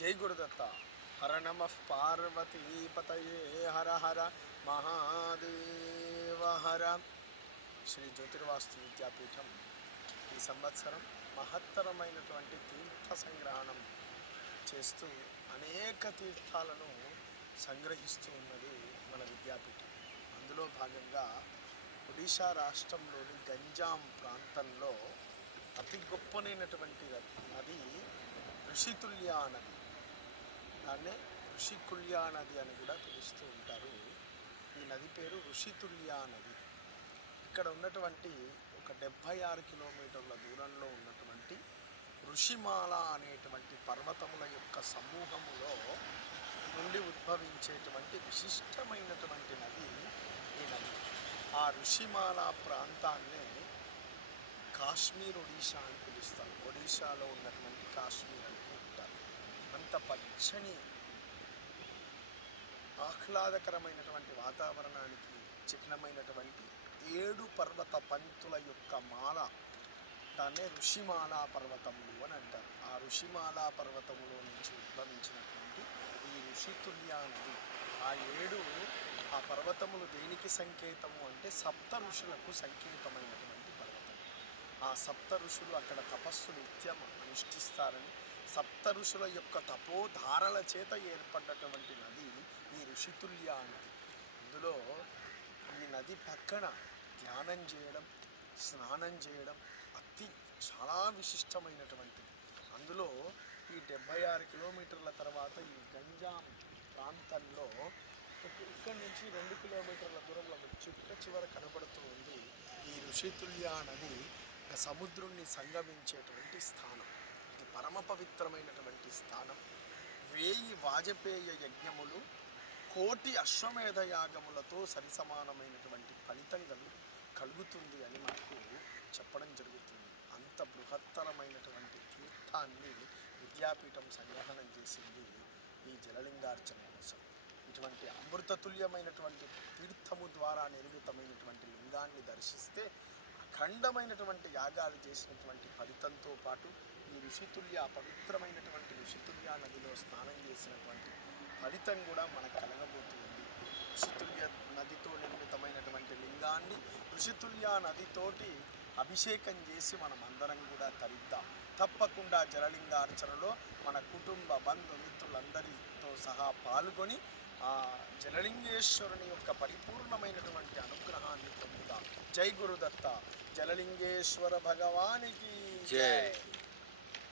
జై గురుదత్త. హర నమ పార్వతీపతయే హర హర మహాదేవ హర. శ్రీ జ్యోతిర్వాస్తు విద్యాపీఠం ఈ సంవత్సరం మహత్తరమైనటువంటి తీర్థ సంగ్రహణం చేస్తూ అనేక తీర్థాలను సంగ్రహిస్తూ ఉన్నది మన విద్యాపీఠం. అందులో భాగంగా ఒడిశా రాష్ట్రంలోని గంజాం ప్రాంతంలో అతి గొప్పనైనటువంటి నది ఋషితుల్య నది. దాన్నే ఋషికుల్య నది అని కూడా పిలుస్తూ ఉంటారు. ఈ నది పేరు ఋషితుల్య నది. ఇక్కడ ఉన్నటువంటి ఒక 76 కిలోమీటర్ల దూరంలో ఉన్నటువంటి ఋషిమాల అనేటువంటి పర్వతముల యొక్క సమూహములో నుండి ఉద్భవించేటువంటి విశిష్టమైనటువంటి నది ఈ నది. ఆ ఋషిమాల ప్రాంతాన్నే కాశ్మీర్ ఒడిశా అని పిలుస్తారు. ఒడిశాలో ఉన్నటువంటి కాశ్మీర్ అంటూ ఉంటారు. అంత పచ్చని ఆహ్లాదకరమైనటువంటి వాతావరణానికి చిహ్నమైనటువంటి 7 పర్వత పంక్తుల యొక్క మాల, దాన్నే ఋషిమాల పర్వతములు అని అంటారు. ఆ ఋషిమాల పర్వతములో నుంచి ఉద్భవించినటువంటి ఈ ఋషితుల్య నది, ఆ 7 ఆ పర్వతములు దేనికి సంకేతము అంటే సప్త ఋషులకు సంకేతమైనటువంటి పర్వతం. ఆ సప్త ఋషులు అక్కడ తపస్సు నిత్యం అనుష్ఠిస్తారని, సప్త ఋషుల యొక్క తపోధారల చేత ఏర్పడ్డటువంటి నది ఈ ఋషితుల్య నది. ఇందులో ఈ నది పక్కన ధ్యానం చేయడం, స్నానం చేయడం చాలా విశిష్టమైనటువంటిది. అందులో ఈ 76 కిలోమీటర్ల తర్వాత ఈ గంజాం ప్రాంతంలో ఇక్కడి నుంచి 2 కిలోమీటర్ల దూరంలో చివర కనబడుతూ ఉంది ఈ ఋషితుల్య నది సముద్రుణ్ణి సంగమించేటువంటి స్థానం. ఇది పరమ పవిత్రమైనటువంటి స్థానం. 1000 వాజపేయ యజ్ఞములు, 1,000,000 అశ్వమేధ యాగములతో సరిసమానమైనటువంటి ఫలితం కలుగుతుంది అని మనకు చెప్పడం జరుగుతుంది. అంత బృహత్తరమైనటువంటి తీర్థాన్ని విద్యాపీఠం సంగ్రహణం చేసింది ఈ జలలింగార్చన కోసం. ఇటువంటి అమృతతుల్యమైనటువంటి తీర్థము ద్వారా నిర్మితమైనటువంటి లింగాన్ని దర్శిస్తే అఖండమైనటువంటి యాగాలు చేసినటువంటి ఫలితంతో పాటు ఈ ఋషితుల్య పవిత్రమైనటువంటి ఋషితుల్య నదిలో స్నానం చేసినటువంటి ఫలితం కూడా మనకు కలగబోతుంది. ఋషితుల్య నదితో నిర్మితమైనటువంటి లింగాన్ని ఋషితుల్య నదితోటి అభిషేకం చేసి మనం అందరం కూడా తరిద్దాం. తప్పకుండా జలలింగార్చనలో మన కుటుంబ బంధుమిత్రులందరితో సహా పాల్గొని ఆ జలలింగేశ్వరుని యొక్క పరిపూర్ణమైనటువంటి అనుగ్రహాన్ని పొందుదాం. జై గురుదత్త. జలలింగేశ్వర భగవానికి జై.